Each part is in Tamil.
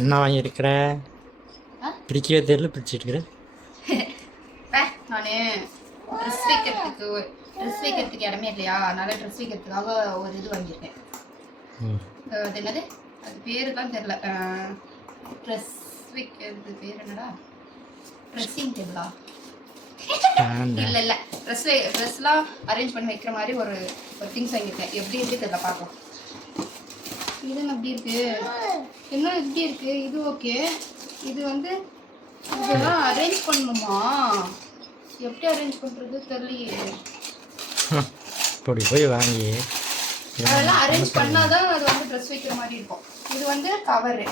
என்ன வாங்கியிருக்கிற? பிடிக்கவே தெரியல, பிடிச்சிட்டு இருக்கிற. நான் ட்ரெஸ் வைக்கிறதுக்கு இடமே இல்லையா, அதனால ட்ரெஸ் வைக்கிறதுக்காக ஒரு இது வாங்கியிருக்கேன். அது என்னது, அது பேரு தான் தெரியல. ட்ரெஸ் வைக்கிறது பேர் என்னடா, ட்ரெஸ்ஸிங் டேபிளா? இல்லை ட்ரெஸ்லாம் அரேஞ்ச் பண்ணி வைக்கிற மாதிரி ஒரு திங்ஸ் வாங்கியிருக்கேன். எப்படி தெரியல, பார்க்கலாம். இது எப்படி இருக்கு, என்ன எப்படி இருக்கு, இது ஓகே. இது வந்து இதெல்லாம் அரேஞ்ச் பண்ணணுமா, எப்படி அரேஞ்ச் பண்ணுறது தெரியலையே. இப்படி போய் வாங்கி அதெல்லாம் அரேஞ்ச் பண்ணாதான் அது வந்து ட்ரெஸ் வைக்கிற மாதிரி இருக்கும். இது வந்து கவரு,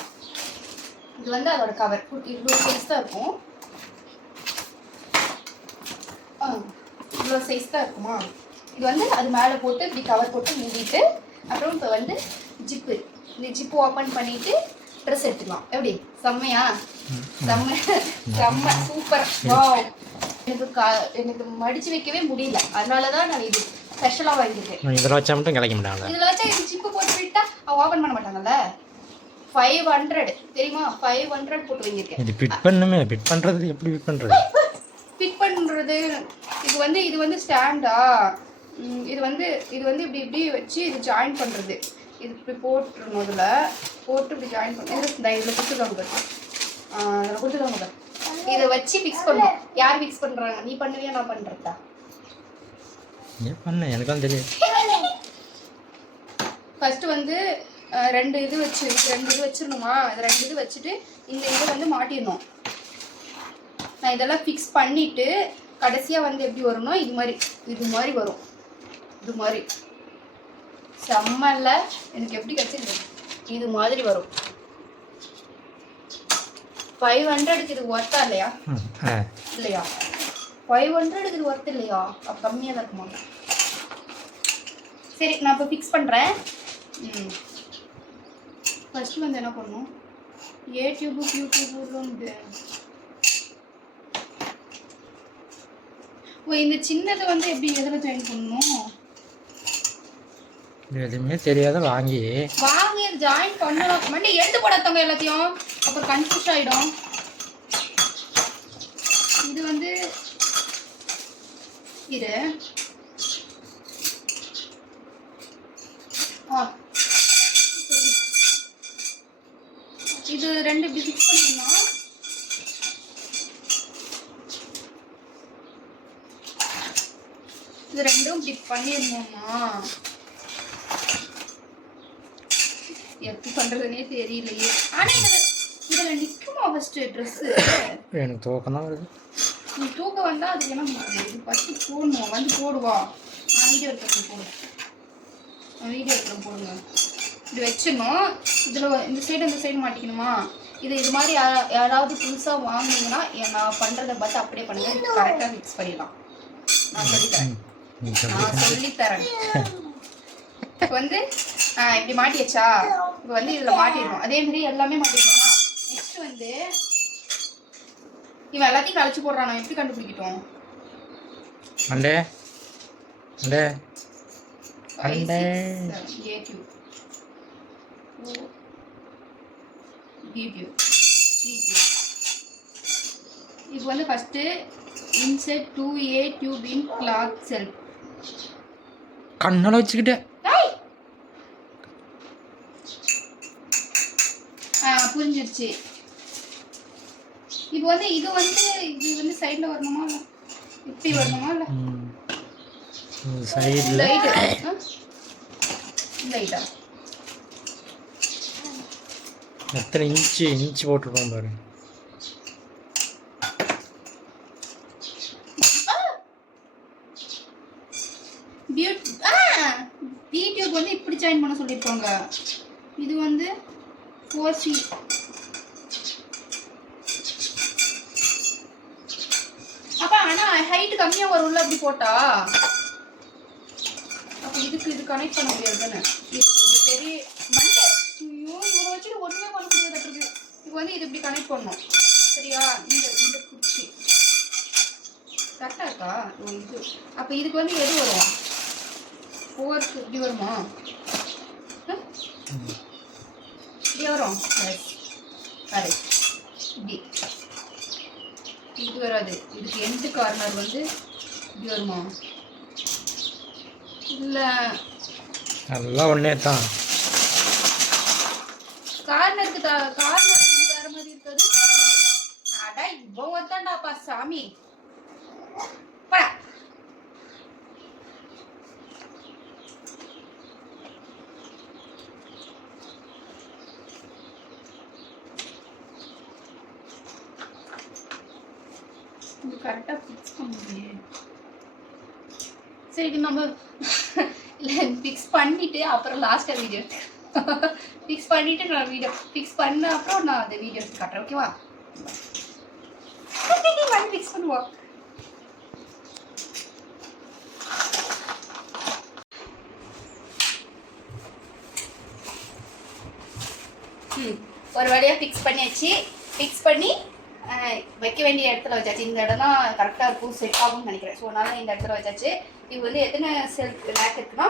இது வந்து அதோட கவர். இவ்வளோ சைஸ் தான் இருக்கும், இவ்வளோ சைஸ் தான் இருக்குமா. இது வந்து அது மேலே போட்டு இப்படி கவர் போட்டு மூடிட்டு, அப்புறம் இப்போ வந்து ஜிப்பு, இந்த ஜிப்பு ஓப்பன் பண்ணிட்டு ட்ரெஸ் எடுத்துக்கலாம். எப்படி, செம்மையா? செம்ம சூப்பர். எனக்கு மடிச்சு வைக்கவே முடியல, அதனால தான் நான் இது ஸ்பெஷலாக வாங்கியிருக்கேன். இதில் வச்சா மட்டும் கிடைக்க மாட்டாங்க. இதில் வச்சா இது ஜிப்பு போட்டு விட்டா ஓப்பன் பண்ண மாட்டாங்கல்ல. 500 தெரியுமா, 500 போட்டு வாங்கியிருக்கேன். இது ஃபிட் பண்ணுமே, ஃபிட் பண்ணுறது எப்படி ஃபிட் பண்ணுறது? ஃபிட் பண்ணுறது இது வந்து ஸ்டாண்டா. இது வந்து இப்படி வச்சு இது ஜாயின் பண்ணுறது. இது இப்படி போட்டுருணும், இதில் போட்டு இப்படி ஜாயின் பண்ணுறது. இதில் கொடுத்துருவாங்க பாரு, அதில் கொடுத்துருவாங்க பாரு. இதை வச்சு ஃபிக்ஸ் பண்ணணும். யார் ஃபிக்ஸ் பண்ணுறாங்க, நீ பண்ணுவியா நான் பண்ணுறதா? பண்ண எனக்கு தான் தெரியும். ஃபஸ்ட்டு வந்து ரெண்டு இது வச்சிடணுமா. அது 2 இது வச்சுட்டு இந்த இதை வந்து மாட்டிடணும். நான் இதெல்லாம் ஃபிக்ஸ் பண்ணிவிட்டு கடைசியாக வந்து எப்படி வரும்னா இது மாதிரி வரும். இது மாதிரி செம்மல்ல, எனக்கு எப்படி கிடச்சிருக்கு, இது மாதிரி வரும். 500க்கு இது ஒர்த்தா இல்லையா? இல்லையா, 500க்கு இது ஒர்த் இல்லையா? அப்போ கம்மியாக தான் இருக்குமா? சரி, நான் இப்போ ஃபிக்ஸ் பண்ணுறேன். ஃபஸ்ட்டு வந்து என்ன பண்ணணும், யூடியூபு இந்த சின்னது வந்து எப்படி எதில் ஜாயின் பண்ணணும், எதுவுமே தெரியாத வாங்கி ஜாயின் பண்ணலாம். மண்டி எடுத்து போடாதவங்க எல்லாத்தையும், அப்புறம் கன்ஃபியூஸ் ஆகிடும். இது வந்து இது இது 2 இப்படி ஃபிக்ஸ் பண்ணிடணும். இது 2ம் இப்படி பண்ணிடணுமா, எப்படி பண்ணுறதுனே தெரியலையே. ஆனால் இதில் நிற்குமா ஃபஸ்ட்டு ட்ரெஸ்ஸு? எனக்கு தூக்கம் தான் வருது. நீ தூக்கம் வந்தால் அதுக்கு என்ன பண்ணுறது, இது ஃபஸ்ட்டு போடணும். வந்து போடுவா, நான் வீடியோ எடுக்கிறேன் போடுங்க. இப்படி வச்சிடணும். இதில் இந்த சைடு மாட்டிக்கணுமா. இது மாதிரி யாராவது புதுசாக வாங்கினீங்கன்னா நான் பண்ணுறதை பார்த்து அப்படியே பண்ணுங்கள், கரெக்டாக ஃபிக்ஸ் பண்ணிடலாம். நான் சொல்லித்தரேன். இப்போ வந்து இப்படி மாட்டியாச்சா, இப்போ வந்து இதில் மாட்டிடணும். அதே மாதிரி எல்லாமே மாட்டிடணுமா. நெக்ஸ்ட் வந்து இவன் எல்லாத்தையும் கழிச்சு போடுறான், நான் எப்படி கண்டுபிடிக்கட்டும்? இப்போ வந்து ஃபஸ்ட்டு இன்செர்ட் 2A டியூப் இன் கிளாத் செல்ஃப். கண்ணால் வச்சுக்கிட்டேன். புரிஞ்சிருச்சு. இப்போ வந்து இது வந்து சைடில் வரணுமா, இல்லை இப்படி வரணுமா, இல்லை சைடில் லைட்டா எத்தனை இன்ச்சு போட்டிருப்போம் பாரு. யூடியூப் வந்து இப்படி ஜாயின் பண்ண சொல்லியிருப்பாங்க. இது வந்து 4C. அப்போ ஆனால் ஹைட்டு கம்மியாக வரும்ல அப்படி போட்டா. அப்போ இது கனெக்ட் பண்ண முடியாது தானே. இது பெரிய மண்டை, இவ்வளோ வச்சுட்டு ஒன்றுமே பண்ண முடியாது. இது வந்து இது இப்படி கனெக்ட் பண்ணணும். சரியா, இந்த குச்சி கரெக்டாக இருக்கா? இது அப்போ இதுக்கு வந்து எது வரும், 4க்கு இப்படி வருமா? இப்படி வரும் எஸ் கரெக்ட். இப்படி இது வராது. இதுக்கு எண்டு கார்னர் வந்து இப்படி வருமா? இல்லை, அதெல்லாம் ஒன்றே தான். கார்னருக்கு கார்னருக்கு வேற மாதிரி இருக்காது. அடா இப்போ வந்தாண்டாப்பா சாமி. படா இது கரெக்டாக ஃபிக்ஸ் பண்ண முடியும். சரி, இது நம்ம இல்லை ஃபிக்ஸ் பண்ணிவிட்டு அப்புறம் லாஸ்ட்டாக வீடியோ ஃபிக்ஸ் பண்ணிவிட்டு நான் வீடியோ ஃபிக்ஸ் பண்ண அப்புறம் நான் அந்த வீடியோ எடுத்து காட்டுறேன். ஓகேவா? வந்து ஃபிக்ஸ் பண்ணுவோம். ஒரு வழியாக ஃபிக்ஸ் பண்ணியாச்சு. ஃபிக்ஸ் பண்ணி வைக்க வேண்டிய இடத்துல வச்சாச்சு. இந்த இடம் தான் கரெக்டாக இருக்கும், செட் ஆகும்னு நினைக்கிறேன். ஸோ அதனால இந்த இடத்துல வச்சாச்சு. இது வந்து எத்தனை செல்ஃப் ரேக் இருக்குன்னா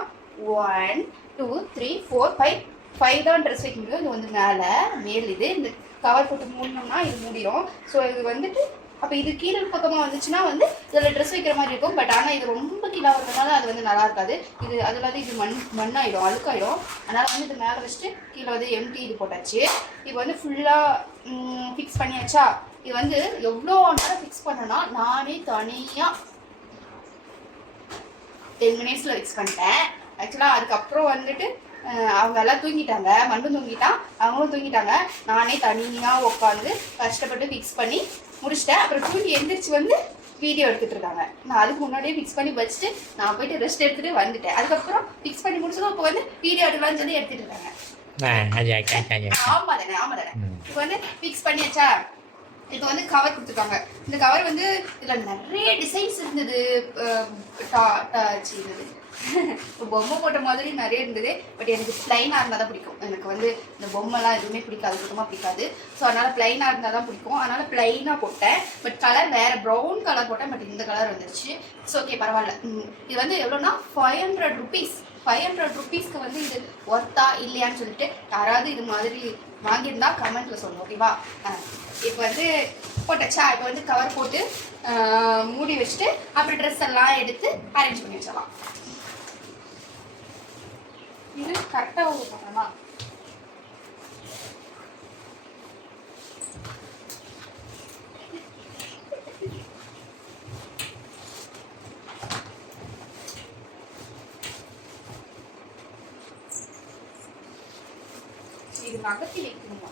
1 2 3 4 5 தான் ட்ரெஸ் வைக்க முடியும். இது வந்து மேல் இது இந்த கவர் போட்டு மூடணும்னா இது மூடிடும். ஸோ இது வந்துட்டு அப்போ இது கீழே பக்கமாக வந்துச்சுன்னா வந்து இதில் ட்ரெஸ் வைக்கிற மாதிரி இருக்கும். பட் ஆனால் இது ரொம்ப கீழே வரதுனால அது வந்து நல்லா இருக்காது. இது அதில் இது மண்ணாயிடும், அழுக்காயிடும். அதனால் வந்து இது மேலே வச்சுட்டு கீழே வந்து எம்டி இது போட்டாச்சு. இது வந்து ஃபுல்லாக ஃபிக்ஸ் பண்ணியாச்சா? இது வந்து எவ்வளோ நேரம் ஃபிக்ஸ் பண்ணனா நானே தனியாக 10 மினிட்ஸில் ஃபிக்ஸ் பண்ணிட்டேன். ஆக்சுவலாக அதுக்கப்புறம் வந்துட்டு அவங்க எல்லாம் தூங்கிட்டாங்க. மண்டும் தூங்கிட்டான், அவங்களும் தூங்கிட்டாங்க. நானே தனியாக உட்காந்து கஷ்டப்பட்டு ஃபிக்ஸ் பண்ணி முடிச்சிட்டேன். அப்புறம் தூங்கி எந்திரிச்சு வந்து வீடியோ எடுத்துகிட்டு இருக்காங்க. நான் அதுக்கு முன்னாடியே ஃபிக்ஸ் பண்ணி வச்சுட்டு நான் போயிட்டு ரெஸ்ட் எடுத்துகிட்டு வந்துட்டேன். அதுக்கப்புறம் ஃபிக்ஸ் பண்ணி முடிச்சதும் இப்போ வந்து வீடியோ எடுக்கலாம்னு சொல்லி எடுத்துகிட்டு இருக்காங்க. ஆமாம் தானே. இப்போ வந்து ஃபிக்ஸ் பண்ணியாச்சா? இப்போ வந்து கவர் கொடுத்துருக்காங்க. இந்த கவர் வந்து இதில் நிறைய டிசைன்ஸ் இருந்தது. பொம்மை போட்ட மாதிரி நிறைய இருந்தது. பட் எனக்கு பிளைனாக இருந்தால் தான் பிடிக்கும். எனக்கு வந்து இந்த பொம்மைலாம் எதுவுமே பிடிக்காது, சுத்தமாக பிடிக்காது. ஸோ அதனால் பிளைனாக இருந்தால் தான் பிடிக்கும். அதனால் பிளைனாக போட்டேன். பட் கலர் வேறு ப்ரௌன் கலர் போட்டேன். பட் இந்த கலர் வந்துருச்சு. ஸோ ஓகே, பரவாயில்ல. இது வந்து எவ்வளோனா 500 rupees. 500 rupeesக்கு வந்து இது ஒர்த்தா இல்லையான்னு சொல்லிட்டு யாராவது இது மாதிரி வாங்கியிருந்தா கமெண்ட்டில் சொல்லுவோம். ஓகேவா? இப்போ வந்து போட்டாச்சா? இப்போ வந்து கவர் போட்டு மூடி வச்சுட்டு அப்புறம் ட்ரெஸ் எல்லாம் எடுத்து அரேஞ்ச் பண்ணி வச்சிடலாம். இது கரெக்டாக போட்டோமா? இது நகர்த்தி வைக்கணுமா?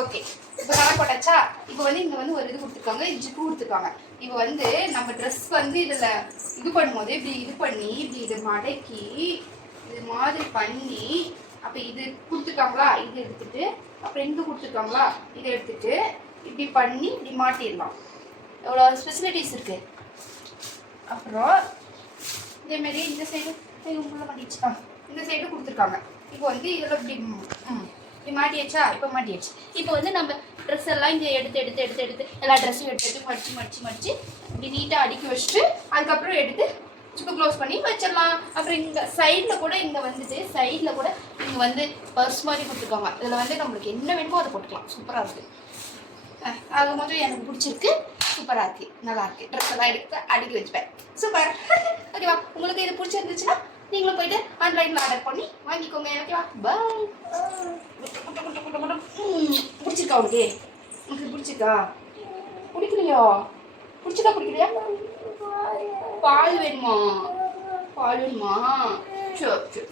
ஓகே, இப்போ கலர் போட்டாச்சா? இப்போ வந்து இங்கே வந்து ஒரு இது கொடுத்துருக்காங்க, ஜிப்பு கொடுத்துருக்காங்க. இப்போ வந்து நம்ம ட்ரெஸ் வந்து இதில் இது பண்ணும்போது இப்படி இது பண்ணி இப்படி இது மடக்கி இது மாதிரி பண்ணி அப்போ இது கொடுத்துருக்காங்களா, இது எடுத்துட்டு அப்புறம் இங்கே கொடுத்துருக்காங்களா, இதை எடுத்துட்டு இப்படி பண்ணி இப்படி மாட்டிடலாம். எவ்வளோ ஸ்பெசிலிட்டிஸ் இருக்குது. அப்புறம் இதேமாரி இந்த சைடு உள்ள மாட்டிடுச்சா? இந்த சைடு கொடுத்துருக்காங்க. இப்போ வந்து இதில் இப்படி இப்படி மாட்டியாச்சா? இப்போ மாட்டியாச்சு. இப்போ வந்து நம்ம ட்ரெஸ் எல்லாம் இங்கே எடுத்து எல்லா ட்ரெஸ்ஸும் எடுத்து மடிச்சு இப்படி நீட்டாக அடுக்கி வச்சுட்டு அதுக்கப்புறம் எடுத்து ஜிப்பு க்ளோஸ் பண்ணி வச்சிடலாம். அப்புறம் இங்கே சைடில் கூட இங்கே வந்துட்டு சைடில் கூட இங்கே வந்து பர்ஸ் மாதிரி கொடுத்துருக்காங்க. இதில் வந்து நம்மளுக்கு என்ன வேணுமோ அதை போட்டுக்கலாம். சூப்பராக இருக்குது. அது கொஞ்சம் எனக்கு பிடிச்சிருக்கு. சூப்பராக இருக்குது, நல்லா இருக்குது. ட்ரெஸ் எல்லாம் எடுத்து அடுக்கி வச்சுப்பேன். சூப்பர். ஓகேவா? உங்களுக்கு இது பிடிச்சிருந்துச்சுன்னா நீங்களும் போயிட்டு ஆன்லைனில் ஆர்டர் பண்ணி வாங்கிக்கோங்க. ஓகேவா? பாய். பிடிச்சிருக்கா உனக்கு? உனக்கு பிடிச்சிருக்கா? பிடிக்கலையா? பிடிக்கலையா? பால் வேணுமா? சரி.